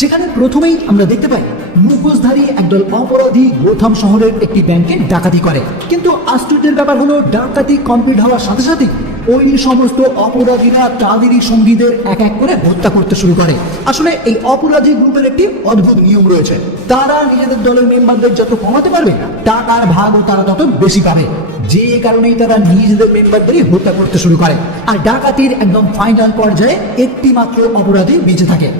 যেখানে প্রথমেই আমরা দেখতে পাই মুখোশধারী একদল অপরাধী গোথাম শহরের একটি ব্যাংকে ডাকাতি করে। কিন্তু আশ্চর্যের ব্যাপার হলো ডাকাতি কমপ্লিট হওয়ার সাথে সাথে ওই সমস্ত অপরাধীরা তাদেরই সঙ্গীদের এক এক করে হত্যা করতে শুরু করে। আসলে এই অপরাধী গ্রুপের একটি অদ্ভুত নিয়ম রয়েছে, তারা নিজেদের দলের মেম্বারদের যত কমাতে পারবে টাকার ভাগও তারা তত বেশি পাবে, যে কারণেই তারা নিজেদের মেম্বারদেরই হত্যা করতে শুরু করে। আর ডাকাতির একদম ফাইনাল পর্যায়ে একটি মাত্র অপরাধী বেঁচে থাকে,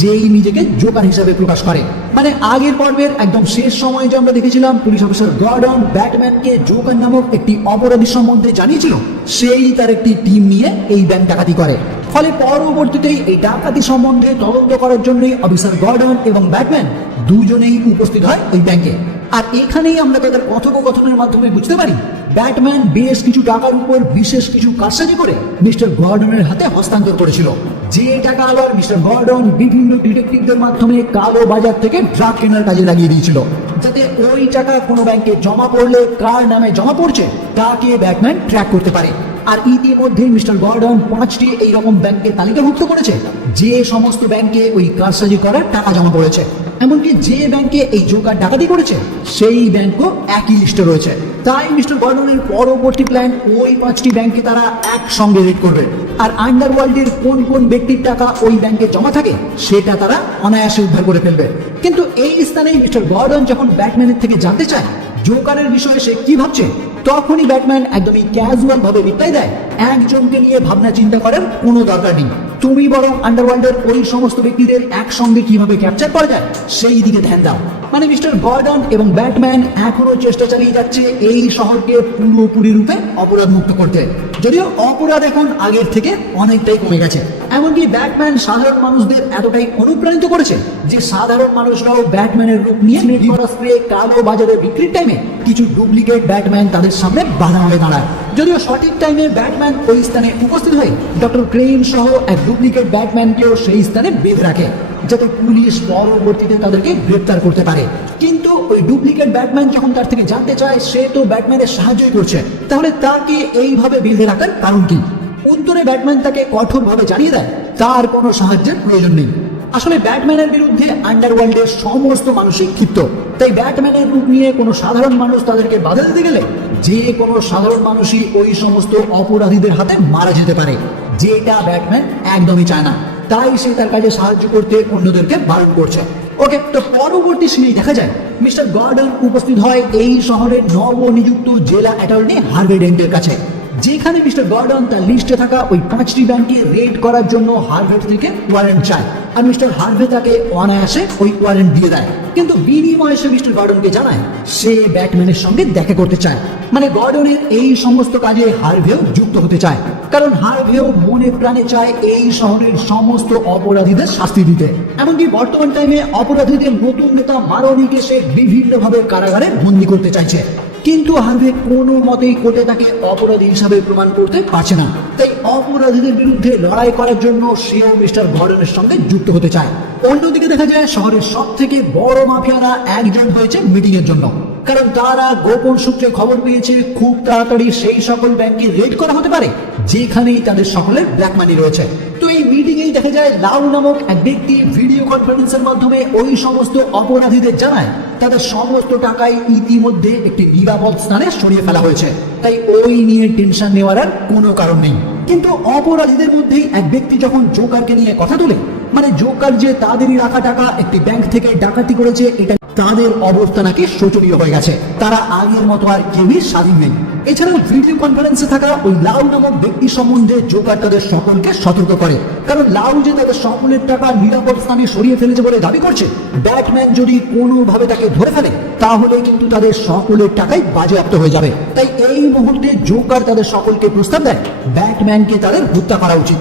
যেই নিজেকে জোকার হিসাবে প্রকাশ করে। মানে আগের পর্বের একদম শেষ সময়ে যে আমরা দেখেছিলাম পুলিশ অফিসার গর্ডন ব্যাটম্যানকে জোকার নামক একটি অপরাধী সম্বন্ধে জানিয়েছিল, সেই তার একটি টিম নিয়ে এই ব্যাংক ডাকাতি করে। ফলে পরবর্তীতে এই ডাকাতি সম্বন্ধে তদন্ত করার জন্য অফিসার গর্ডন এবং ব্যাটম্যান দুজনেই উপস্থিত হয় এই ব্যাংকে। আর এখানেই আমরা তাদের কথোপকথনের মাধ্যমে বুঝতে পারি ব্যাটম্যান বেশ কিছু টাকার উপর বিশেষ কিছু কারসাজি করে মিস্টার গর্ডনের হাতে হস্তান্তর করেছিল, যে টাকা আবার মিস্টার গর্ডন বিভিন্ন ডিটেকটিভদের মাধ্যমে কালো বাজার থেকে ড্রাগ কেনার কাজে লাগিয়ে দিয়েছিল, যাতে ওই টাকা কোনো ব্যাংকে জমা পড়লে কার নামে জমা পড়ছে তাকে ব্যাটম্যান ট্র্যাক করতে পারে। আর ইতিমধ্যে মিস্টার গর্ডন 5টি এইরকম ব্যাংকে তালিকাভুক্ত করেছে, যে সমস্ত ব্যাংকে ওই কারসাজি করার টাকা জমা পড়েছে। এমনকি যে ব্যাংকে এই জোকার ডাকাতি করেছে সেই ব্যাংকও একই লিস্টে রয়েছে। তাই মিস্টার গর্ডনের পরবর্তী প্ল্যান ওই 5টি ব্যাংকে তারা একসঙ্গে রেড করবে, আর আন্ডারওয়ার্ল্ডের কোন কোন ব্যক্তির টাকা ওই ব্যাংকে জমা থাকে সেটা তারা অনায়াসে উদ্ধার করে ফেলবে। কিন্তু এই স্থানে মিস্টার গর্ডন যখন ব্যাটম্যানের থেকে জানতে চায় জোকারের বিষয়ে সে কি ভাবছে, তখনই ব্যাটম্যান একদমই ক্যাজুয়াল ভাবে রিপ্লাই দেয়, একজনকে নিয়ে ভাবনা চিন্তা করার কোনো দরকার নেই, তুমি বরং আন্ডারওয়ার্ল্ডের ওই সমস্ত ব্যক্তিদের একসঙ্গে কিভাবে ক্যাপচার করা যায় সেই দিকে ধ্যান দাও। মানে মিস্টার গর্ডন এবং ব্যাটম্যান এখনো চেষ্টা চালিয়ে যাচ্ছে এই শহরকে পুরোপুরি রূপে অপরাধ মুক্ত করতে, যদিও অপরাধ এখন আগের থেকে অনেকটাই কমে গেছে। এমনকি ব্যাটম্যান সাধারণ মানুষদের এতটাই অনুপ্রাণিত করেছে যে সাধারণ মানুষরাও ব্যাটম্যানের রূপ নিয়ে স্প্রে কালো বাজারে বিক্রির টাইমে কিছু ডুপ্লিকেট ব্যাটম্যান তাদের সামনে বাধা হয়ে দাঁড়ায়। যদিও সঠিক টাইমে ব্যাটম্যান ওই স্থানে উপস্থিত হয়ে ডক্টর ক্রেইন সহ এক ডুপ্লিকেট ব্যাটম্যানকেও সেই স্থানে বেঁধে রাখে, যাতে পুলিশ পরবর্তীতে তাদেরকে গ্রেপ্তার করতে পারে। কিন্তু ওই ডুপ্লিকেট ব্যাটম্যান যখন তার থেকে জানতে চায় সে তো ব্যাটম্যানের সাহায্যই করছে, তাহলে তাকে এইভাবে বেঁধে রাখার কারণ কি? উত্তরে ব্যাটম্যান তাকে কঠোরভাবে জানিয়ে দেয় তার কোনো সাহায্যের প্রয়োজন নেই। আসলে ব্যাটম্যানের বিরুদ্ধে আন্ডারওয়ার্ল্ডের সমস্ত মানুষই ক্ষিপ্ত, তাই ব্যাটম্যানের রূপ নিয়ে কোনো সাধারণ মানুষ তাদেরকে বাধা দিতে গেলে যে কোনো সাধারণ মানুষই ওই সমস্ত অপরাধীদের হাতে মারা যেতে পারে, যেটা ব্যাটম্যান একদমই চায় না। তাই সে তার কাজে সাহায্য করতে অন্যদেরকে বারণ করছে। ওকে, তো পরবর্তী সিনেই দেখা যায় মিস্টার গর্ডন উপস্থিত হয় এই শহরের নবনিযুক্ত জেলা অ্যাটর্নি হার্ভে ডেন্টের কাছে, যেখানে মিস্টার গর্ডন তার লিস্টে থাকা ওই 5টি ব্যাংকে রেড করার জন্য হার্ভে থেকে ওয়ারেন্ট চায়। আর মিস্টার হার্ভে তাকে অনায়াসে ওই ওয়ারেন্ট দিয়ে দেয়, কিন্তু বিনিময়ে সে মিস্টার গর্ডনকে জানায় সে ব্যাটম্যানের সঙ্গে দেখা করতে চায়। মানে গর্ডনের এই সমস্ত কাজে হার্ভেও যুক্ত হতে চায়, কারণ হার্ভেও মনে প্রাণে চায় এই শহরের সমস্ত অপরাধীদের শাস্তি দিতে। এমনকি বর্তমান টাইমে অপরাধীদের নতুন নেতা মারোনিকে সে বিভিন্নভাবে কারাগারে বন্দী করতে চাইছে, কিন্তু হার্ভে কোনো মতেই কোর্টে তাকে অপরাধী হিসাবে প্রমাণ করতে পারছে না। তাই অপরাধীদের বিরুদ্ধে লড়াই করার জন্য সেও মিস্টার গর্ডনের সঙ্গে যুক্ত হতে চায়। অন্যদিকে দেখা যায় শহরের সব থেকে বড় মাফিয়ারা একজোট হয়েছে মিটিং এর জন্য, কারণ তারা গোপন সূত্রে খবর পেয়েছে খুব তাড়াতাড়ি সেই সকল ব্যাংকে রেড করা হতে পারে যেখানেই তাদের সকলের ব্ল্যাক মানি রয়েছে। তো এই মিটিং এই দেখা যায় লাউ নামক এক ব্যক্তি ভিডিও কনফারেন্সের মাধ্যমে ওই সমস্ত অপরাধীদের জানায় তাদের সমস্ত টাকাই ইতিমধ্যে একটি নিরাপদ স্থানে সরিয়ে ফেলা হয়েছে, তাই ওই নিয়ে টেনশন নেওয়ার আর কোনো কারণ নেই। কিন্তু অপরাধীদের মধ্যেই এক ব্যক্তি যখন জোকারকে নিয়ে কথা তোলে, মানে জোকার যে তাদেরই রাখা টাকা একটি ব্যাংক থেকে ডাকাতি করেছে, এটা তাদের অবস্থা নাকি শোচনীয় হয়ে গেছে, তারা আগের মতো আর কেউই স্বাধীন নেই। এছাড়াও ভিডিও কনফারেন্সে থাকা ওই লাউ নামক ব্যক্তি সম্বন্ধে জোকার তাদের সকলকে সতর্ক করে, কারণ লাউ যে তাদের সকলের টাকা নিরাপদ স্থানে সরিয়ে ফেলেছে বলে দাবি করছে, ব্যাটম্যান যদি কোনোভাবে তাকে ধরে ফেলে তাহলে কিন্তু তাদের সকলের টাকাই বাজেয়াপ্ত হয়ে যাবে। তাই এই মুহূর্তে জোকার তাদের সকলকে প্রস্তাব দেয় ব্যাটম্যানকে তাদের হত্যা করা উচিত,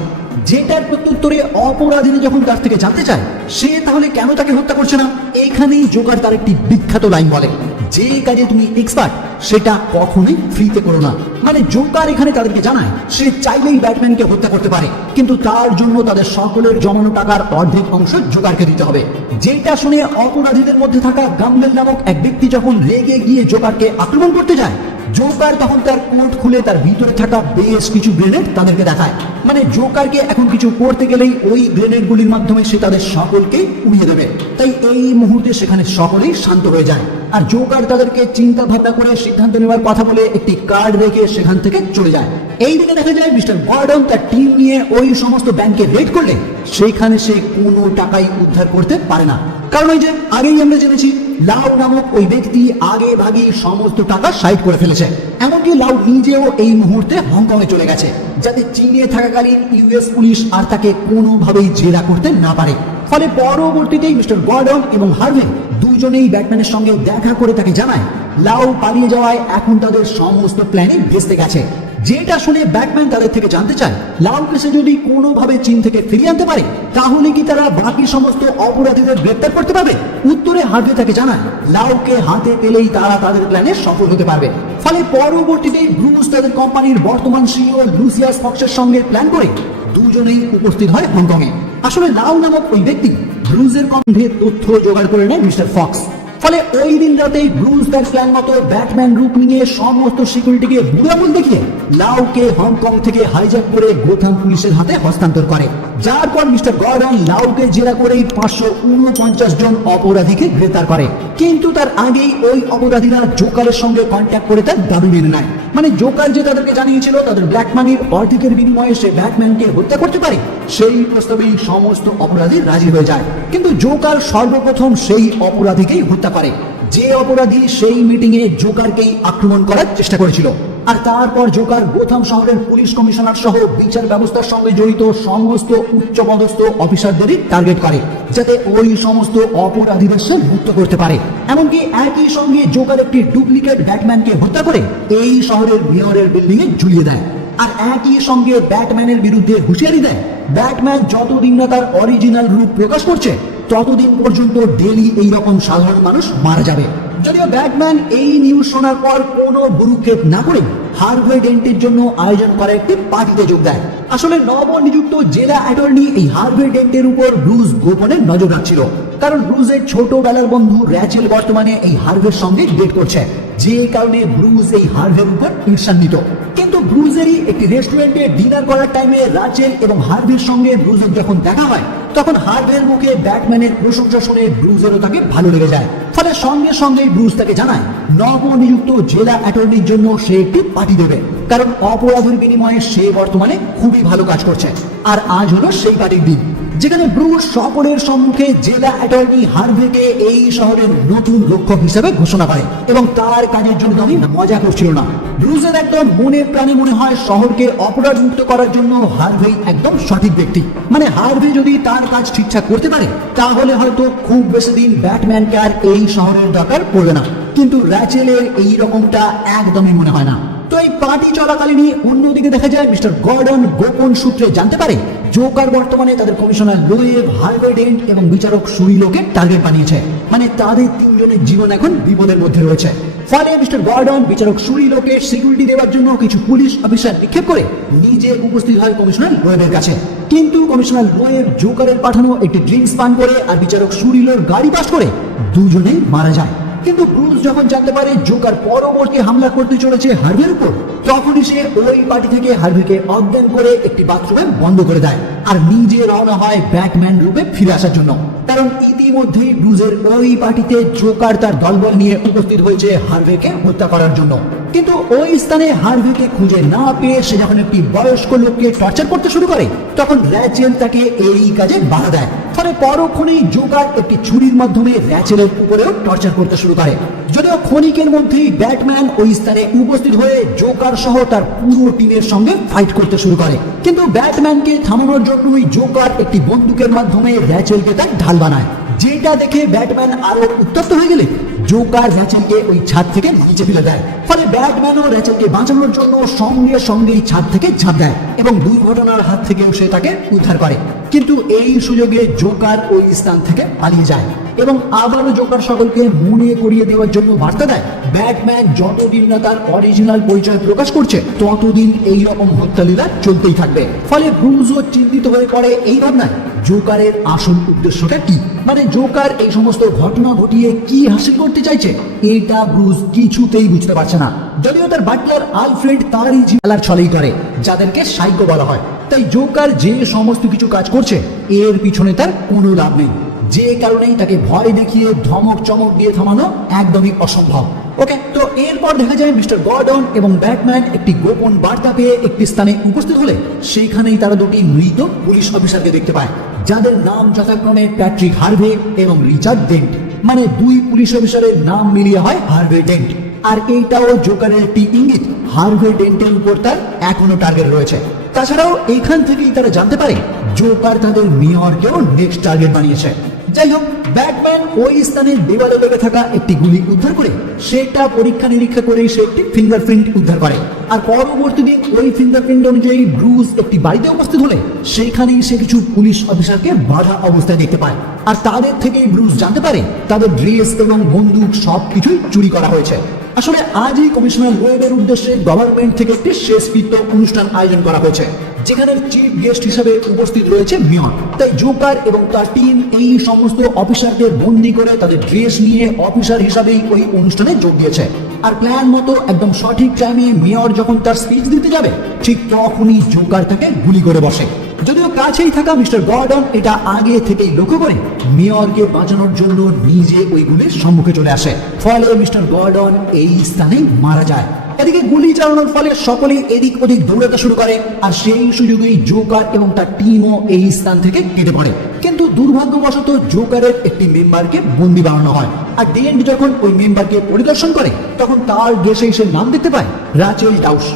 যেটার প্রত্যুত্তরে অপরাধীরা যখন তার থেকে জানতে চায় সে তাহলে কেন তাকে হত্যা করছে না, এইখানেই জোকার তার একটি বিখ্যাত লাইন বলে, যে কাজে তুমি এক্সপার্ট সেটা কখনোই ফ্রিতে করো না। মানে জোকার এখানে তাদেরকে জানায় সে চাইলেই ব্যাটম্যানকে হত্যা করতে পারে, কিন্তু তার জন্য তাদের সকলের জমানো টাকার অর্ধেক অংশ জোকারকে দিতে হবে। যেটা শুনে অপরাধীদের মধ্যে থাকা গাম্বেল নামক এক ব্যক্তি যখন রেগে গিয়ে জোকারকে আক্রমণ করতে যায়, জোকার তখন তার কোট খুলে তার ভিতরে থাকা বেশ কিছু গ্রেনেড তাদেরকে দেখায়। মানে জোকারকে এখন কিছু করতে গেলেই ওই গ্রেনেড গুলির মাধ্যমে সে তাদের সকলকে উড়িয়ে দেবে। তাই এই মুহূর্তে সেখানে সকলেই শান্ত হয়ে যায়, আর জোকার তাদেরকে চিন্তা ভাবনা করে সিদ্ধান্ত নেওয়ার কথা বলে একটি কার্ড রেখে সেখান থেকে চলে যায়। এই দিকে দেখা যায় মিস্টার গর্ডন তার টিম নিয়ে ওই সমস্ত ব্যাংকে রেড করলে সেখানে সে কোনো টাকাই উদ্ধার করতে পারে না। কারণ ওই যে আগেই আমরা জেনেছি, লাউ নামক ওই ব্যক্তি আগে ভাগে সমস্ত টাকা সাইড করে ফেলেছে। এমনকি লাউ নিজেও এই মুহূর্তে হংকং এ চলে গেছে, যাতে চীনে থাকাকালীন ইউএস পুলিশ আর তাকে কোনোভাবেই জেরা করতে না পারে। ফলে পরবর্তীতেই মিস্টার গর্ডন এবং হার্ভে দুজনেই ব্যাটম্যানের সঙ্গে দেখা করে তাকে জানায় লাউ পালিয়ে যাওয়ায় এখন তাদের সমস্ত প্ল্যানিং ভেস্তে গেছে। যেটা শুনে ব্যাটম্যান তাদের থেকে জানতে চায় লাউকে সে যদি কোনোভাবে চীন থেকে ফিরিয়ে আনতে পারে তাহলে কি তারা বাকি সমস্ত অপরাধীদের গ্রেপ্তার করতে পারবে। উত্তরে হার্ভে তাকে জানায় লাউকে হাতে পেলেই তারা তাদের প্ল্যানে সফল হতে পারবে। ফলে পরবর্তীতে ব্রুস তাদের কোম্পানির বর্তমান সিইও লুসিয়াস ফক্সের সঙ্গে প্ল্যান করে দুজনেই উপস্থিত হয় হংকং এ। আসলে লাউ নামক ওই ব্যক্তি ব্রুজের কণ্ঠে তথ্য জোগাড় করে নেয় মিস্টার ফক্স। ফলে ওই দিন রাতেই ব্রুস তার প্ল্যান মতো ব্যাটম্যান রূপ নিয়ে সমস্ত সিকিউরিটিকে বুড়ো আঙুল দেখিয়ে লাউকে হংকং থেকে হাইজ্যাক করে গোথাম পুলিশের হাতে হস্তান্তর করে। যার পর মিস্টার গর্ডন লাউকে জেরা করেই 549 জন অপরাধীকে গ্রেপ্তার করে। কিন্তু তার আগেই ওই অপরাধীরা জোকারের সঙ্গে কন্ট্যাক্ট করে তার দাবি মেনে নেয়। মানে জোকার যে তাদেরকে জানিয়েছিল তাদের ব্ল্যাক মানির অর্ধেকের বিনিময়ে সে ব্যাটম্যানকে হত্যা করতে পারে, সেই প্রস্তাবেই সমস্ত অপরাধী রাজি হয়ে যায়। কিন্তু জোকার সর্বপ্রথম সেই অপরাধীকেই হত্যা করে যে অপরাধী সেই মিটিং এ জোকারকেই আক্রমণ করার চেষ্টা করেছিল। আর তারপর জোকার গোথাম শহরের পুলিশ কমিশনার সহ বিচার ব্যবস্থার সঙ্গে জড়িত সমস্ত উচ্চপদস্থ অফিসারদেরই টার্গেট করে, যাতে ওই সমস্ত অপরাধীদের সে মুক্ত করতে পারে। এমনকি একই সঙ্গে জোকার একটি ডুপ্লিকেট ব্যাটম্যানকে হত্যা করে এই শহরের মেয়রের বিল্ডিং এ ঝুলিয়ে দেয়। আর একই সঙ্গে ব্যাটম্যানের বিরুদ্ধে হুঁশিয়ারি দেয় ব্যাটম্যান যতদিন না তার অরিজিনাল রূপ প্রকাশ করছে ততদিন পর্যন্ত ডেলি এইরকম সাধারণ মানুষ মারা যাবে। যদিও ব্যাটম্যান এই নিউজ শোনার পর কোনো ভ্রুক্ষেপ না করে হার্ভে ডেন্টের জন্য আয়োজন করা একটি পার্টিতে যোগ দেয়। আসলে নবনিযুক্ত জেলা অ্যাটর্নি এই হার্ভে ডেন্টের উপর ব্রুস গোপনে নজর রাখছিল, কারণ ব্রুসের ছোটবেলার বন্ধু র্যাচেল বর্তমানে এই হার্ভের সঙ্গে ডেট করছে, যে কারণে ব্রুস এই হার্ভের উপর ঈর্ষান্বিত। কিন্তু ব্রুসেরই একটি রেস্টুরেন্টে ডিনার করার টাইমে রাচেল এবং হার্ভের সঙ্গে ব্রুসের যখন দেখা হয় তখন হার্ভের মুখে ব্যাটম্যানের প্রশংসা শুনে ব্রুসেরও তাকে ভালো লেগে যায়। ফলে সঙ্গে সঙ্গেই ব্রুস তাকে জানায় নবনিযুক্ত জেলা অ্যাটর্নির জন্য সে একটি পার্টি দেবে, কারণ অপরাধের বিনিময়ে সে বর্তমানে খুবই ভালো কাজ করছে। আর আজ হলো সেই পার্টির দিন, যেখানে ব্রুস সকলের সম্মুখে জেলা অ্যাটর্নি হার্ভেকে এই শহরের নতুন রক্ষক হিসেবে ঘোষণা করে এবং তার কাজের জন্য আমি মজা করছিল না। ব্রুসের একদম মনে প্রাণে মনে হয় শহরকে অপরাধ মুক্ত করার জন্য হার্ভে একদম সঠিক ব্যক্তি। মানে হার্ভে যদি তার কাজ ঠিকঠাক করতে পারে তাহলে হয়তো খুব বেশি দিন ব্যাটম্যানকে আর এই শহরের দরকার পড়বে না। কিন্তু র্যাচেলের এই রকমটা একদমই মনে হয় না। তো এই পার্টি চলাকালীনই অন্যদিকে দেখা যায় মিস্টার গর্ডন গোপন সূত্রে জানতে পারে জোকার বর্তমানে তাদের কমিশনার লোয়েব, হার্ভে ডেন্ট এবং বিচারক সুরিলোকে টার্গেট বানিয়েছে। মানে তাদের তিনজনের জীবন এখন বিপদের মধ্যে রয়েছে। ফলে মিস্টার গর্ডন বিচারক সুরিলোকে সিকিউরিটি দেওয়ার জন্য কিছু পুলিশ অফিসার নিক্ষেপ করে নিজে উপস্থিত হয় কমিশনার লোয়েবের কাছে। কিন্তু কমিশনার লোয়েব জোকারের পাঠানো একটি ড্রিঙ্কস পান করে আর বিচারক সুরিলোর গাড়ি পাস করে দুজনেই মারা যায়। কিন্তু ব্রুস যখন জানতে পারে জোকার পরবর্তী হামলা করতে চলেছে হার্ভের উপর, তখনই সে ওই পার্টি থেকে হার্ভেকে অজ্ঞান করে একটি বাথরুমে বন্ধ করে দেয় আর নিজে রওনা হয় ব্যাটম্যান রূপে ফিরে আসার জন্য। কারণ ইতিমধ্যেই ব্রুসের ওই পার্টিতে জোকার তার দলবল নিয়ে উপস্থিত হয়েছে হার্ভেকে হত্যা করার জন্য। কিন্তু ওই স্থানে হার্ভেকে খুঁজে না পেয়ে সে যখন একটি বয়স্ক লোককে টর্চার করতে শুরু করে তখন র্যাচেল তাকে এই কাজে বাধা দেয়। ফলে পরক্ষণেই জোকার একটি ছুরির মাধ্যমে র্যাচেলের উপরেও টর্চার করতে শুরু করে। যদিও ক্ষণিকের মধ্যেই ব্যাটম্যান ওই স্থানে উপস্থিত হয়ে জোকার সহ তার পুরো টিমের সঙ্গে ফাইট করতে শুরু করে। কিন্তু ব্যাটম্যানকে থামানোর জন্যই জোকার একটি বন্দুকের মাধ্যমে র্যাচেলকে তার ঢাল বানায়, যেটা দেখে ব্যাটম্যান আরো উত্তপ্ত হয়ে গেলে জোকার র্যাচেলকে ওই ছাদ থেকে নিচে ফেলে দেয়। ফলে ব্যাটম্যানও র্যাচেলকে বাঁচানোর জন্য সঙ্গে সঙ্গেই ছাদ থেকে ঝাঁপ দেয় এবং দুর্ঘটনার হাত থেকেও সে তাকে উদ্ধার করে। কিন্তু এই সুযোগে জোকার ওই স্থান থেকে পালিয়ে যায়। এবং আবারও জোকার সকলকে মনে করিয়ে দেওয়ার জন্য বার্তা দেয় ব্যাটম্যান যতদিন না তার অরিজিনাল পরিচয় প্রকাশ করছে ততদিন এই রকম হত্যালীলা চলতেই থাকবে। ফলে ব্রুজও চিন্তিত হয়ে পড়ে এই ভাবনায় জোকারের আসল উদ্দেশ্যটা কি, মানে জোকার এই সমস্ত ঘটনা ঘটিয়ে কি হাসিল করতে চাইছে এটা ব্রুজ কিছুতেই বুঝতে পারছে না। যদিও তার বাটলার আলফ্রেড তারই খেলার ছলেই করে, যাদেরকে সাইকো বলা হয়। তাই জোকার যে সমস্ত কিছু কাজ করছে এর পিছনে তার কোনো লাভ নেই, যে কারণেই তাকে ভয় দেখিয়ে ধমক চমক দিয়ে থামানো একদমই অসম্ভব। ওকে, তো এরপর দেখা যায় মিস্টার গর্ডন এবং ব্যাটম্যান একটি গোপন বার্তা পেয়ে একটি স্থানে উপস্থিত হলে সেইখানেই তারা দুটি মৃত পুলিশ অফিসারকে দেখতে পায়, যাদের নাম যথাক্রমে প্যাট্রিক হার্ভে এবং রিচার্ড ডেন্ট। মানে দুই পুলিশ অফিসারের নাম মিলিয়ে হয় হার্ভে ডেন্ট। আর এইটাও জোকারের একটি ইঙ্গিত হার্ভে ডেন্টের উপর তার এখনো টার্গেট রয়েছে। তাছাড়াও এখান থেকেই তারা জানতে পারে জোকার তাদের মেয়রকেও নেক্সট টার্গেট বানিয়েছে। যাই হোক, ব্যাটম্যান ওই স্থানে দেওয়ালে লেগে থাকা একটি গুলি উদ্ধার করে সেটা পরীক্ষা নিরীক্ষা করে সে একটি ফিঙ্গারপ্রিন্ট উদ্ধার করে। আর পরবর্তী দিন ওই ফিঙ্গারপ্রিন্ট অনুযায়ী ব্রুজ একটি বাড়িতে উপস্থিত হলে সেখানেই সে কিছু পুলিশ অফিসারকে বাধা অবস্থায় দেখতে পায়। আর তাদের থেকেই ব্রুজ জানতে পারে তাদের ড্রেস এবং বন্দুক সবকিছুই চুরি করা হয়েছে। আসলে আজই কমিশনার ওয়েবের উদ্দেশ্যে গভর্নমেন্ট থেকে একটি শেষকৃত্য অনুষ্ঠান আয়োজন করা হয়েছে, যেখানে চিফ গেস্ট হিসেবে উপস্থিত রয়েছে মেয়র। তাই জোকার এবং তার টিম এই সমস্ত অফিসারদের বন্দি করে তাদের ড্রেস নিয়ে অফিসার হিসাবেই ওই অনুষ্ঠানে যোগ দিয়েছে। আর প্ল্যান মতো একদম সঠিক টাইমে মেয়র যখন তার স্পিচ দিতে যাবে ঠিক তখনই জোকার তাকে গুলি করে বসে। যদিও কাছেই থাকা মিস্টার গর্ডন এটা আগে থেকেই লক্ষ্য করে মেয়রকে বাঁচানোর জন্য নিজে ওই গুলির সম্মুখে চলে আসে। ফলে মিস্টার গর্ডন এই স্থানেই মারা যায়। এদিকে গুলি চালানোর ফলে সকলেই এদিক ওদিক দৌড়াতে শুরু করে, আর সেই সুযোগেই জোকার এবং তার টিমও এই স্থান থেকে কেটে পড়ে। কিন্তু দুর্ভাগ্যবশত জোকারের একটি মেম্বারকে বন্দি বানানো হয়। আর ডেন্ট যখন ওই মেম্বারকে পরিদর্শন করে তখন তার ড্রেসে সে নাম দেখতে পায় রাচেল ডাউস,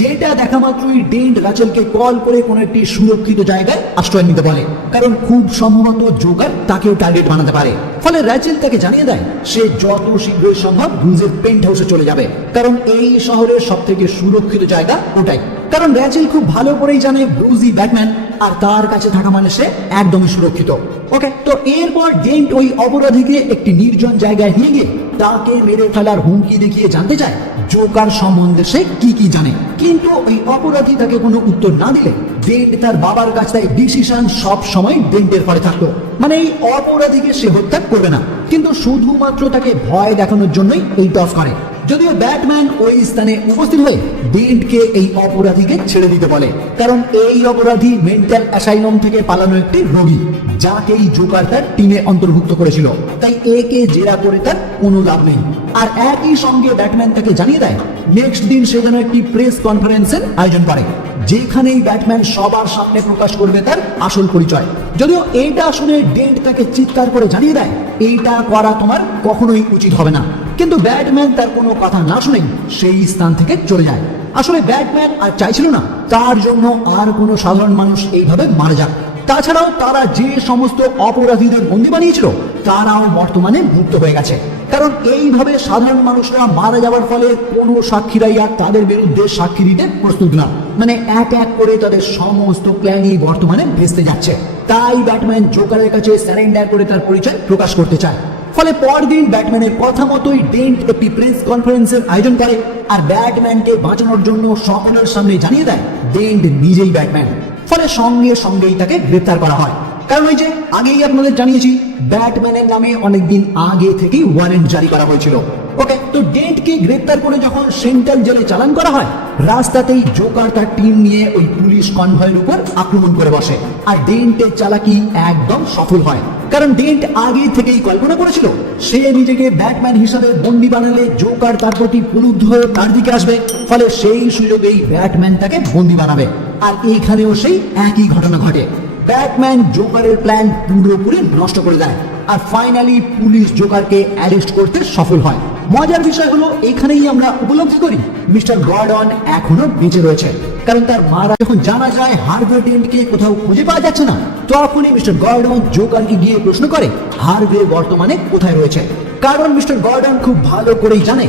যেটা দেখা মাত্রই ডেন্ট রাচেলকে কল করে কোনো একটি সুরক্ষিত জায়গায় আশ্রয় নিতে বলে, কারণ খুব সম্ভবত জোকার তাকেও টার্গেট বানাতে পারে। ফলে রাচেল তাকে জানিয়ে দেয় সে যত শীঘ্রই সম্ভব ব্রুজের পেন্ট হাউসে চলে যাবে, কারণ এই শহরের সব থেকে সুরক্ষিত জায়গা ওটাই। কারণ রাচেল খুব ভালো করেই জানে ব্রুজই ব্যাটম্যান, আর তার কাছে থাকা মানে সে একদমই সুরক্ষিত। ওকে, তো এরপর ডেন্ট ওই অপরাধীকে একটি নির্জন জায়গায় নিয়ে গিয়ে তাকে মেরে ফেলার হুমকি দেখিয়ে জানতে চায় জোকার সম্বন্ধে সে কি জানে। কিন্তু ওই অপরাধী তাকে কোনো উত্তর না দিলে ডেন্ট তার বাবার কাছ থেকে ডিসিশন সব সময় ডেন্টের পরে থাকতো, মানে এই অপরাধীকে সে হত্যা করবে না, কিন্তু শুধুমাত্র তাকে ভয় দেখানোর জন্যই এই টস করে। যদিও ব্যাটম্যান ওই স্থানে উপস্থিত হয়ে ডেন্টকে এই অপরাধীকে ছেড়ে দিতে বলে, কারণ এই অপরাধী মেন্টাল অ্যাসাইলাম থেকে পালানো একটি রোগী, যাকেই জোকার তার টিমে অন্তর্ভুক্ত করেছিল। তাই একে জেরা করে তার কোনো লাভ নেই। আর একই সঙ্গে ব্যাটম্যান তাকে জানিয়ে দেয় নেক্সট দিন সে যেন একটি প্রেস কনফারেন্সের আয়োজন করে, যেখানেই ব্যাটম্যান সবার সামনে প্রকাশ করবে তার আসল পরিচয়। যদিও এইটা শুনে ডেন্ট তাকে চিৎকার করে জানিয়ে দেয় এইটা করা তোমার কখনোই উচিত হবে না, কিন্তু ব্যাটম্যান তার কোনো কথা না শুনেই সেই স্থান থেকে চলে যায়। আসলে ব্যাটম্যান আর চাইছিল না তার জন্য আর কোনো সাধারণ মানুষ এইভাবে মারা যাক। তাছাড়াও তারা যে সমস্ত অপরাধীদের বন্দী বানিয়েছিল তারাও বর্তমানে মুক্ত হয়ে গেছে, কারণ এইভাবে সাধারণ মানুষরা মারা যাওয়ার ফলে কোনো সাক্ষীরাই আর তাদের বিরুদ্ধে সাক্ষী দিতে প্রস্তুত না, মানে এক এক করে তাদের সমস্ত প্ল্যানই বর্তমানে ভেস্তে যাচ্ছে। তাই ব্যাটম্যান জোকারের কাছে স্যারেন্ডার করে তার পরিচয় প্রকাশ করতে চায়। ফলে পরদিন ব্যাটম্যানের কথা মতোই ডেন্ট একটি প্রেস কনফারেন্সের আয়োজন করে, আর ব্যাটম্যানকে বাঁচানোর জন্য সকলের সামনে জানিয়ে দেয় ডেন্ট নিজেই ব্যাটম্যান। ফলে সঙ্গেই তাকে গ্রেপ্তার করা হয়, কারণ ওই যে আগেই আপনাদের জানিয়েছি ব্যাটম্যানের নামে অনেকদিন আগে থেকেই ওয়ারেন্ট জারি করা হয়েছিল। ওকে, তো ডেন্টকে গ্রেপ্তার করে যখন সেন্ট্রাল জেলে চালান করা হয়, রাস্তাতেই জোকার তার টিম নিয়ে ওই পুলিশ কনভয়ের উপর আক্রমণ করে বসে। আর ডেন্টের চালাকি একদম সফল হয়, কারণ ডেন্ট আগে থেকেই কল্পনা করেছিল সে নিজেকে ব্যাটম্যান হিসাবে বন্দী বানালে জোকার তার প্রতি ক্রুদ্ধ হয়ে তার দিকে আসবে, ফলে সেই সুযোগেই ব্যাটম্যান তাকে বন্দী বানাবে। আর এইখানেও সেই একই ঘটনা ঘটে। ব্যাটম্যান জোকারের প্ল্যান পুরোপুরি নষ্ট করে দেয়, আর ফাইনালি পুলিশ জোকারকে অ্যারেস্ট করতে সফল হয়। মজার বিষয় হলো এখানেই আমরা উপলব্ধি করি মিস্টার গর্ডন এখনো বেঁচে রয়েছে, কারণ তার মারা যখন জানা যায় হার্ভে ডেন্টকে কোথাও খুঁজে পাওয়া যাচ্ছে না, তখনই মিস্টার গর্ডন জোকারকে গিয়ে প্রশ্ন করে হার্ভে বর্তমানে কোথায় রয়েছে। কারণ মিস্টার গর্ডন খুব ভালো করেই জানে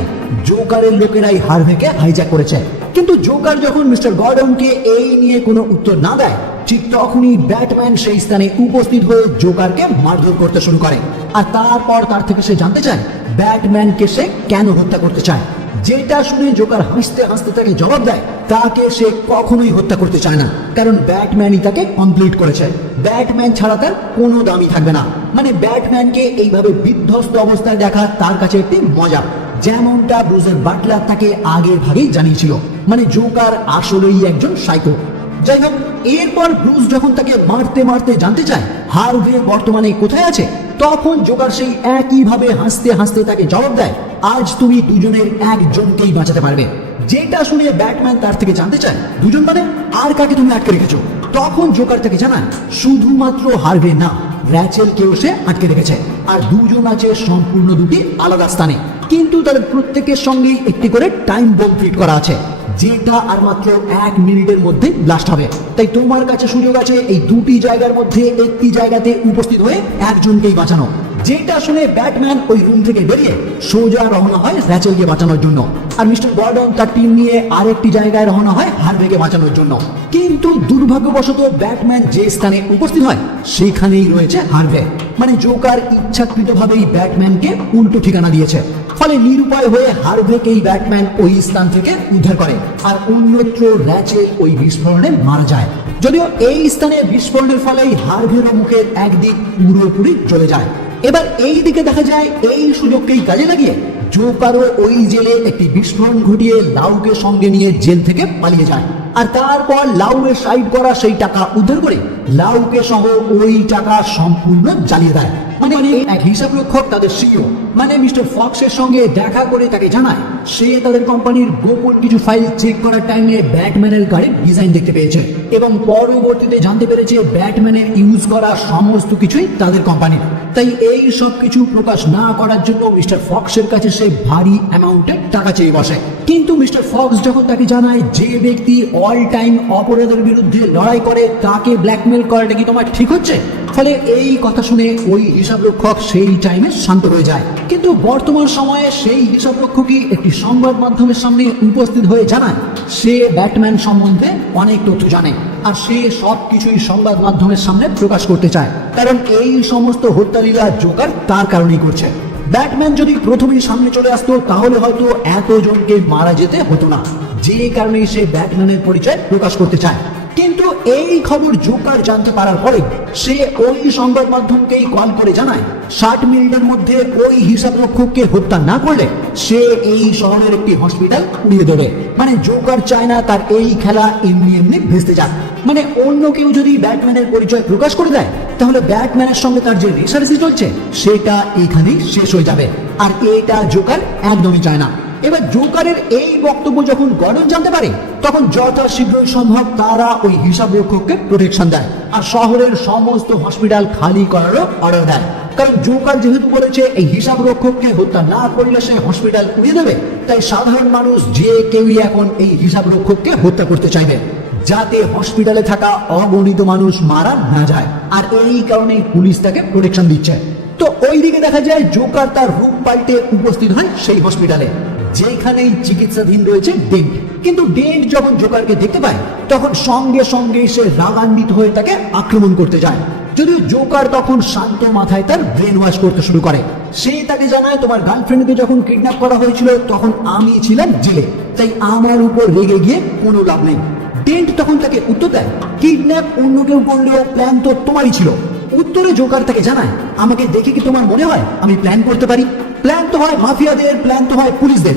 জোকারের লোকেরাই হার্ভেকে হাইজ্যাক করেছে। কিন্তু জোকার যখন মিস্টার গর্ডনকে এই নিয়ে কোনো উত্তর না দেয়, ঠিক তখনই ব্যাটম্যান সেই স্থানে উপস্থিত হয়ে জোকারকে মারধর করতে শুরু করে। আর তারপর তার থেকে সে জানতে চায় ব্যাটম্যানকে সে কেন হত্যা করতে চায়। যেটা শুনে জোকার হাসতে হাসতে তাকে জবাব দেয় তাকে সে কখনোই হত্যা করতে চায় না, কারণ ব্যাটম্যানই তাকে কমপ্লিট করেছে। ব্যাটম্যান ছাড়া তার কোনো দামই থাকবে না। মানে ব্যাটম্যানকে এইভাবে বিধ্বস্ত অবস্থায় দেখা তার কাছে একটি মজা, যেমনটা ব্রুজের বাটলার তাকে আগের ভাগেই জানিয়েছিল। মানে জোকার আসলেই একজন সাইকো। যাই হোক, এরপর ব্রুস যখন তাকে মারতে মারতে জানতে চায় হার্ভে বর্তমানে কোথায় আছে, তখন জোকার সেই একইভাবে হাসতে হাসতে তাকে জবাব দেয় আজ তুমি দুজনের একজনকেই বাঁচাতে পারবে। যেটা শুনে ব্যাটম্যান তার থেকে জানতে চায় দুজন মানে আর কাকে তুমি আটকে রেখেছো। তখন জোকার তাকে জানায় শুধুমাত্র হার্ভে না, র্যাচেলকেও সে আটকে রেখেছে। আর দুজন আছে সম্পূর্ণ দুটি আলাদা স্থানে, কিন্তু তাদের প্রত্যেকের সঙ্গেই একটি করে টাইম বোম ফিট করা আছে, যেটা আর মাত্র 1 মিনিটের মধ্যে ব্লাস্ট হবে। তাই তোমার কাছে সুযোগ আছে এই দুটি জায়গার মধ্যে একটি জায়গাতে উপস্থিত হয়ে একজনকেই বাঁচানো। যেটা শুনে ব্যাটম্যান ওই রুম থেকে বেরিয়ে সোজা রওনা হয় র্যাচেলকে বাঁচানোর জন্য, আর মিস্টার গর্ডন তার টিম নিয়ে আরেকটি জায়গায় রওনা হয় হার্ভেকে বাঁচানোর জন্য। কিন্তু দুর্ভাগ্যবশত ব্যাটম্যান যে স্থানে উপস্থিত হয় সেখানেই রয়েছে হার্ভে। মানে জোকার ইচ্ছাকৃতভাবেই ব্যাটম্যানকে উল্টো ঠিকানা দিয়েছে, ফলে নিরুপায় হয়ে হার্ভেকেই ব্যাটম্যান ওই স্থান থেকে উদ্ধার করে। আর অন্যত্র র্যাচেল ওই বিস্ফোরণে মারা যায়। যদিও এই স্থানে বিস্ফোরণের ফলেই হার্ভের মুখের একদিক পুরোপুরি চলে যায়। এবার এই দিকে দেখা যায় এই সুযোগকেই কাজে লাগিয়ে জোকারও ওই জেলে একটি বিস্ফোরণ ঘটিয়ে লাউকে সঙ্গে নিয়ে জেল থেকে পালিয়ে যায়। আর তারপর লাউয়ের সাইড করা সেই টাকা উদ্ধার করে লাউকে সহ ওই টাকা সম্পূর্ণ জ্বালিয়ে দেয়। মানে এক হিসাব রক্ষক তাদের সিইও মানে মিস্টার ফক্সের সঙ্গে দেখা করে তাকে জানায় সে তাদের কোম্পানির গোপন কিছু ফাইল চেক করার টাইমে ব্যাটম্যানের গাড়ির ডিজাইন দেখতে পেয়েছে, এবং পরবর্তীতে জানতে পেরেছে ব্যাটম্যানের ইউজ করা সমস্ত কিছুই তাদের কোম্পানির। তাই এই সব কিছু প্রকাশ না করার জন্য মিস্টার ফক্সের কাছে সে ভারী অ্যামাউন্টের টাকা চেয়ে বসে। কিন্তু মিস্টার ফক্স যখন তাকে জানায় যে ব্যক্তি অল টাইম অপরাধের বিরুদ্ধে লড়াই করে তাকে ব্ল্যাকমেল করাটা কি তোমার ঠিক হচ্ছে, ফলে এই কথা শুনে ওই হিসাবরক্ষক সেই টাইমে শান্ত হয়ে যায়। কিন্তু বর্তমান সময়ে সেই হিসাবরক্ষকই একটি সংবাদ মাধ্যমের সামনে উপস্থিত হয়ে জানায় সে ব্যাটম্যান সম্বন্ধে অনেক তথ্য জানে, আর সে সব কিছুই সংবাদ মাধ্যমের সামনে প্রকাশ করতে চায়, কারণ এই সমস্ত হত্যালীলা জোকার তার কারণেই করছে। ব্যাটম্যান যদি প্রথমেই সামনে চলে আসতো তাহলে হয়তো এতজনকে মারা যেতে হতো না, যে কারণে সে ব্যাটম্যানের পরিচয় প্রকাশ করতে চায়। কিন্তু এই খবর জোকার জানতে পারার পরে সে ওই সংবাদ মাধ্যমকেই কল করে জানায় 60 মিনিটের মধ্যে ওই হিসাবরক্ষককে হত্যা না করলে সে এই শহরের একটি হসপিটাল উড়িয়ে দেবে। মানে জোকার চায় না তার এই খেলা এমনি এমনি ভেস্তে যাক। মানে অন্য কেউ যদি ব্যাটম্যানের পরিচয় প্রকাশ করে দেয় তাহলে ব্যাটম্যানের সঙ্গে তার যে রেষারেষি চলছে সেটা এখানেই শেষ হয়ে যাবে, আর এটা জোকার একদমই চায় না। এবার জোকারের এই বক্তব্য যখন গর্ডন জানতে পারে তখন যথাশীঘ্রই সম্ভব তারা ওই হিসাবরক্ষককে প্রোটেকশন দেয় আর শহরের সমস্ত হসপিটাল খালি করারও অর্ডার দেয়। কারণ জোকার যেহেতু বলেছে এই হিসাবরক্ষককে হত্যা না করলে সে হসপিটাল উড়িয়ে দেবে, তাই সাধারণ মানুষ যে কেউই এখন এই হিসাবরক্ষককে হত্যা করতে চাইবে যাতে হসপিটালে থাকা অগণিত মানুষ মারা না যায়। আর এই কারণেই পুলিশ তাকে প্রোটেকশন দিচ্ছে। তো ওইদিকে দেখা যায় জোকার তার রূপ পাল্টে উপস্থিত হয় সেই হসপিটালে যেখানেই চিকিৎসাধীন রয়েছে ডেন্ট। কিন্তু ডেন্ট যখন জোকারকে দেখতে পায় তখন সঙ্গে সঙ্গে সে রাগান্বিত হয়ে তাকে আক্রমণ করতে যায়। যদিও জোকার তখন শান্ত মাথায় তার ব্রেন ওয়াশ করতে শুরু করে। সে তাকে জানায় তোমার গার্লফ্রেন্ডকে যখন কিডন্যাপ করা হয়েছিল তখন আমি ছিলাম জেলে, তাই আমার উপর রেগে গিয়ে কোনো লাভ নেই। ডেন্ট তখন তাকে উত্তর দেয় কিডন্যাপ অন্য কেউ করলেও প্ল্যান তো তোমারই ছিল। উত্তরে জোকার তাকে জানায় আমাকে দেখে কি তোমার মনে হয় আমি প্ল্যান করতে পারি? প্ল্যান তো হয় মাফিয়াদের, প্ল্যান তো হয় পুলিশদের,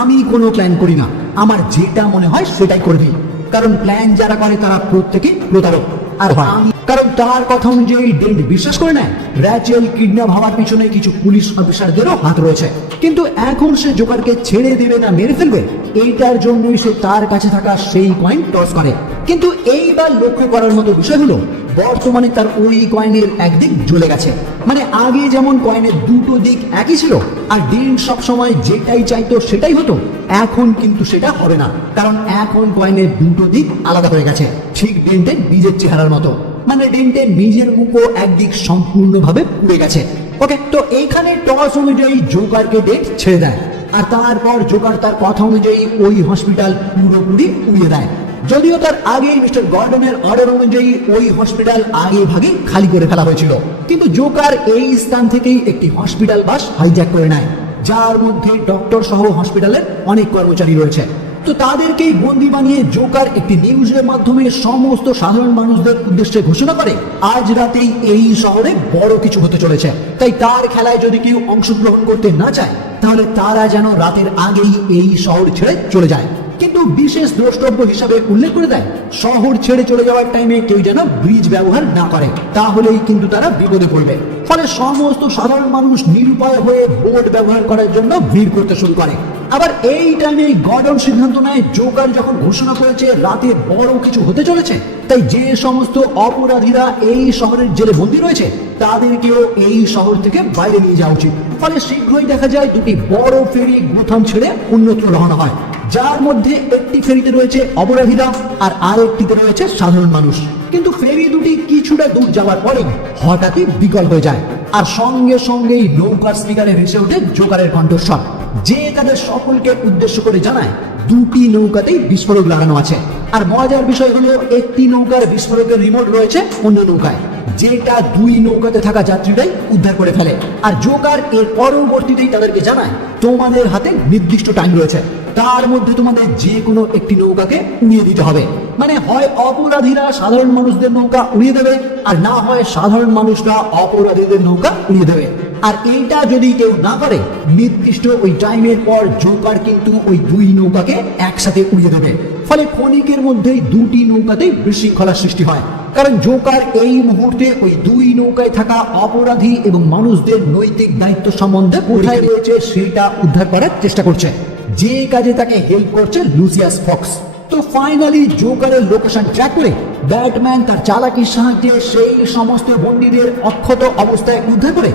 আমি কোনো প্ল্যান করি না। আমার যেটা মনে হয় সেটাই করবি, কারণ প্ল্যান যারা করে তারা প্রত্যেকেই প্রতারক। আর আমি কারণ তার কথা অনুযায়ী ডেন্ট বিশ্বাস করে নেয় র্যাচেল কিডন্যাপ হওয়ার পিছনে কিছু পুলিশ অফিসারদেরও হাত রয়েছে। কিন্তু এখন সে জোকারকে ছেড়ে দেবে না মেরে ফেলবে, এইটার জন্যই সে তার কাছে থাকা সেই কয়েন টস করে। কিন্তু এইবার লক্ষ্য করার মতো বিষয় হলো বর্তমানে তার ওই কয়েনের একদিক জ্বলে গেছে। মানে আগে যেমন কয়েনের দুটো দিক একই ছিল আর ডেন্ট সবসময় যেটাই চাইতো সেটাই হতো, এখন কিন্তু সেটা হবে না, কারণ এখন কয়েনের দুটো দিক আলাদা হয়ে গেছে, ঠিক ডেন্টের নিজের চেহারার মতো। মানে ডেন্টের নিজের মুখও একদিক সম্পূর্ণভাবে পুড়ে গেছে। ওকে, তো এইখানে টস অনুযায়ী জোকারকে ডেন্ট ছেড়ে দেয় আর তারপর জোকার তার কথা অনুযায়ী ওই হসপিটাল পুরোপুরি উড়িয়ে দেয়। যদিও তার আগেই মিস্টার গর্ডনের অর্ডার অনুযায়ী ওই হসপিটাল আগে ভাগে খালি করে ফেলা হয়েছিল, কিন্তু জোকার এই স্থান থেকেই একটি হসপিটাল বাস হাইজ্যাক করে নেয়, যার মধ্যে ডক্টর সহ হসপিটালের অনেক কর্মচারী রয়েছে। তো তাদেরকেই বন্দি বানিয়ে জোকার একটি নিউজের মাধ্যমে সমস্ত সাধারণ মানুষদের উদ্দেশ্যে ঘোষণা করে আজ রাতেই এই শহরে বড় কিছু হতে চলেছে, তাই তার খেলায় যদি কেউ অংশগ্রহণ করতে না চায় তাহলে তারা যেন রাতের আগেই এই শহর ছেড়ে চলে যায়। কিন্তু বিশেষ দ্রষ্টব্য হিসাবে উল্লেখ করে দেয় শহর ছেড়ে চলে যাওয়ার টাইমে কেউ যেন ব্রিজ ব্যবহার না করে, তাহলেই কিন্তু তারা বিপদে পড়বে। ফলে সমস্ত সাধারণ মানুষ নিরুপায় হয়ে বোট ব্যবহার করার জন্য ভিড় করতে শুরু করে। আবার এই টাইমে গর্ডন সিদ্ধান্ত নেয় জোকার যখন ঘোষণা করেছে রাতে বড় কিছু হতে চলেছে, তাই যে সমস্ত অপরাধীরা এই শহরের জেলে বন্দী রয়েছে তাদেরকেও এই শহর থেকে বাইরে নিয়ে যাওয়া উচিত। ফলে শীঘ্রই দেখা যায় দুটি বড় ফেরি গোথাম ছেড়ে অন্যত্র রওনা হয়, যার মধ্যে একটি ফেরিতে রয়েছে অপরাধীরা আর আরেকটিতে রয়েছে সাধারণ মানুষ। কিন্তু ফেরি দুটি কিছুটা দূর যাওয়ার পরে হঠাৎই বিকল হয়ে যায়, আর সঙ্গে সঙ্গেই নৌকার স্পিকারে ভেসে ওঠে জোকারের কণ্ঠস্বর, যে তাদের সকলকে উদ্দেশ্য করে জানায় দুটি নৌকাতেই বিস্ফোরক লাগানো আছে। আর মজার বিষয় হলো একটি নৌকার বিস্ফোরকের রিমোট রয়েছে অন্য নৌকায়, যেটা দুই নৌকাতে থাকা যাত্রীরাই উদ্ধার করে ফেলে। আর জোকার এর পরবর্তীতেই তাদেরকে জানায় তোমাদের হাতে নির্দিষ্ট টাইম রয়েছে, তার মধ্যে তোমাদের যে কোনো একটি নৌকাকে উড়িয়ে দিতে হবে। মানে হয় অপরাধীরা সাধারণ মানুষদের নৌকা উড়িয়ে দেবে, আর না হয় সাধারণ মানুষরা অপরাধীদের নৌকা উড়িয়ে দেবে। আর এইটা যদি কেউ না করে নির্দিষ্ট ওই টাইমের পর জোকার কিন্তু ওই দুই নৌকাকে একসাথে উড়িয়ে দেবে। ফলে ক্ষণিকের মধ্যেই দুটি নৌকাতেই বিশৃঙ্খলার সৃষ্টি হয়, কারণ জোকার এই মুহূর্তে ওই দুই নৌকায় থাকা অপরাধী এবং মানুষদের নৈতিক দায়িত্ব সম্বন্ধে কোথায় রয়েছে সেটা উদ্ধার করার চেষ্টা করছে, যে কাজে তাকে হেল্প করছে লুসিয়াস ফক্স। তো ফাইনালি জোকারের লোকেশন ট্র্যাক করে ব্যাটম্যান তার চালাকির সাহায্যে সেই সমস্ত বন্দীদের অক্ষত অবস্থায় উদ্ধার করে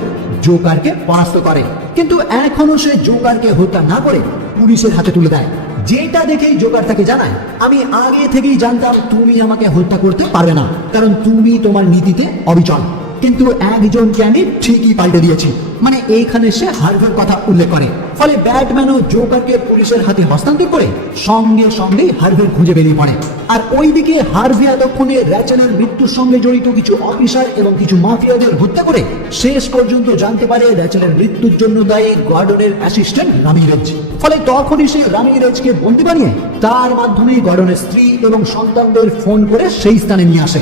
জোকারকে পরাস্ত করে। কিন্তু এখনো সে জোকারকে হত্যা না করে পুলিশের হাতে তুলে দেয়, যেটা দেখেই জোকার তাকে জানায় আমি আগে থেকেই জানতাম তুমি আমাকে হত্যা করতে পারবে না, কারণ তুমি তোমার নীতিতে অবিচল। কিন্তু একজনকে আমি ঠিকই পাল্টে দিয়েছি। মানে এইখানে সে হার্ভের কথা উল্লেখ করে। ফলে ব্যাটম্যানও জোকারকে পুলিশের হাতে হস্তান্তর করে সঙ্গে সঙ্গে হার্ভের খুঁজে বেরিয়ে পড়ে। আর ওইদিকে হার্ভে এতক্ষণে র্যাচেলের মৃত্যুর সঙ্গে জড়িত কিছু অফিসার এবং কিছু মাফিয়াদের হত্যা করে শেষ পর্যন্ত জানতে পারে র্যাচেলের মৃত্যুর জন্য দায়ী গর্ডনের অ্যাসিস্ট্যান্ট রামিরেজ। ফলে তখনই সে রামিরেজকে বন্দী বানিয়ে তার মাধ্যমে গর্ডনের স্ত্রী এবং সন্তানদের ফোন করে সেই স্থানে নিয়ে আসে,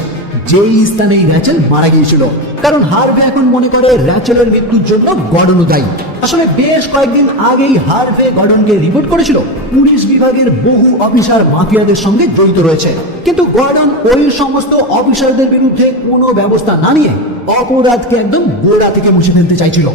যেই স্থানেই র্যাচেল মারা গিয়েছিল। কারণ হার্ভে এখন মনে করে র্যাচেলের মৃত্যুর জন্য গর্ডনও দায়ী। আসলে বেশ কয়েকদিন আগেই হার্ভে গর্ডনকে রিপোর্ট করেছিল পুলিশ বিভাগের বহু অফিসার মাফিয়াদের সঙ্গে জড়িত রয়েছে, কিন্তু গর্ডন ওই সমস্ত অফিসারদের বিরুদ্ধে কোনো ব্যবস্থা না নিয়ে অপরাধকে একদম গোড়া থেকে মুছে ফেলতে চাইছিল,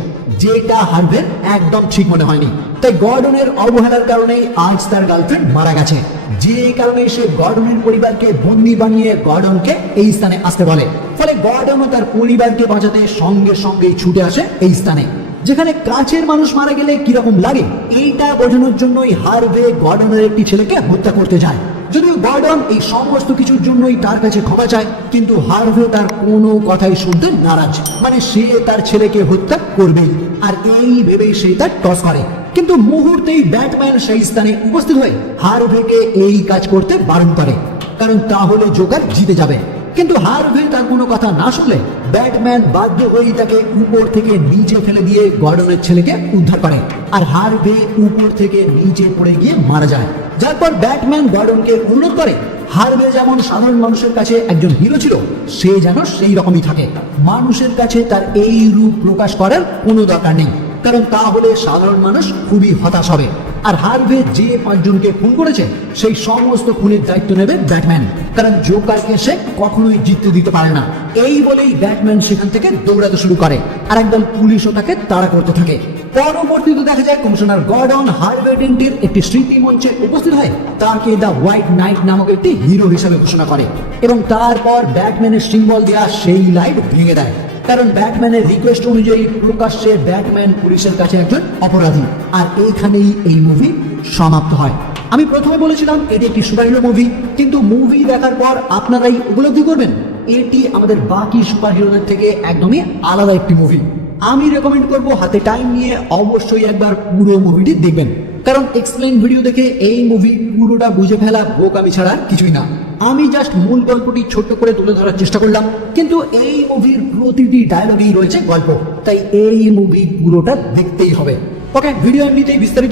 যেটা হার্ভের একদম ঠিক মনে হয়নি। তাই গর্ডনের অবহেলার কারণেই আজ তার গার্লফ্রেন্ড মারা গেছে, যে কারণে সে গর্ডনের পরিবারকে বন্দী বানিয়ে গর্ডনকে এই স্থানে আসতে বলে। ফলে গর্ডনও তার পরিবারকে বাঁচাতে সঙ্গে সঙ্গেই ছুটে আসে এই স্থানে, যেখানে কাছের মানুষ মারা গেলে কিরকম লাগে এইটা বোঝানোর জন্যই হার্ভে গর্ডনের একটি ছেলেকে হত্যা করতে যায়। যদিও গর্ডন এই সমস্ত কিছুর জন্যই তার কাছে ক্ষমা চায়, কিন্তু হার্ভে তার কোনো কথাই শুনতে নারাজ। মানে সে তার ছেলেকে হত্যা করবেই, আর এই ভেবেই সে তার টস করে। কিন্তু মুহূর্তেই ব্যাটম্যান সেই স্থানে উপস্থিত হয়ে হার্ভেকে এই কাজ করতে বারণ করে, কারণ তাহলে জোকার জিতে যাবে। কিন্তু হার্ভে তার কোনো কথা না শুনলে ব্যাটম্যান বাধ্য হয়েই তাকে উপর থেকে নিচে ফেলে দিয়ে গর্ডনের ছেলেকে উদ্ধার করে, আর হার্ভে উপর থেকে নিচে পড়ে গিয়ে মারা যায়। যার পর ব্যাটম্যান গর্ডনকে অনুরোধ করে হার্ভে যেমন সাধারণ মানুষের কাছে একজন হিরো ছিল, সে যেন সেই রকমই থাকে। মানুষের কাছে তার এই রূপ প্রকাশ করার কোনো দরকার নেই, কারণ তাহলে সাধারণ মানুষ খুবই হতাশ হবে। আর হার্ভে যে পাঁচজনকে খুন করেছে সেই সমস্ত খুনের দায়িত্ব নেবে ব্যাটম্যান, কারণ জোকারকে সে কখনোই জিততে দিতে পারে না। এই বলেই ব্যাটম্যান সেখান থেকে দৌড়াতে শুরু করে, আর একদল পুলিশও তাকে তাড়া করতে থাকে। পরবর্তীতে দেখা যায় কমিশনার গর্ডন হার্ভে ডেন্টের একটি স্মৃতি মঞ্চে উপস্থিত হয় তাকে দ্য হোয়াইট নাইট নামক একটি হিরো হিসাবে ঘোষণা করে, এবং তারপর ব্যাটম্যানের সিম্বল দেওয়া সেই লাইট ভেঙে দেয়। কারণ ব্যাটম্যানের রিকোয়েস্ট অনুযায়ী প্রকাশ্যে ব্যাটম্যান পুলিশের কাছে একজন অপরাধী। আর এইখানেই এই মুভি সমাপ্ত হয়। আমি প্রথমে বলেছিলাম এটি একটি সুপারহিরো মুভি, কিন্তু মুভি দেখার পর আপনারাই উপলব্ধি করবেন এটি আমাদের বাকি সুপারহিরোদের থেকে একদমই আলাদা একটি মুভি। আমি রেকমেন্ড করব হাতে টাইম নিয়ে অবশ্যই একবার পুরো মুভিটি দেখবেন, কারণ এক্সপ্লেইন ভিডিও দেখে এই মুভি পুরোটা বুঝে ফেলা বোকামি ছাড়া কিছুই না। আমি জাস্ট মূল গল্পটি ছোট্ট করে তুলে ধরার চেষ্টা করলাম, কিন্তু এই মুভির প্রতিটি ডায়লগেই রয়েছে গল্প, তাই এই মুভি পুরোটা দেখতেই হবে। ওকে, ভিডিও এমনিতেই বিস্তারিত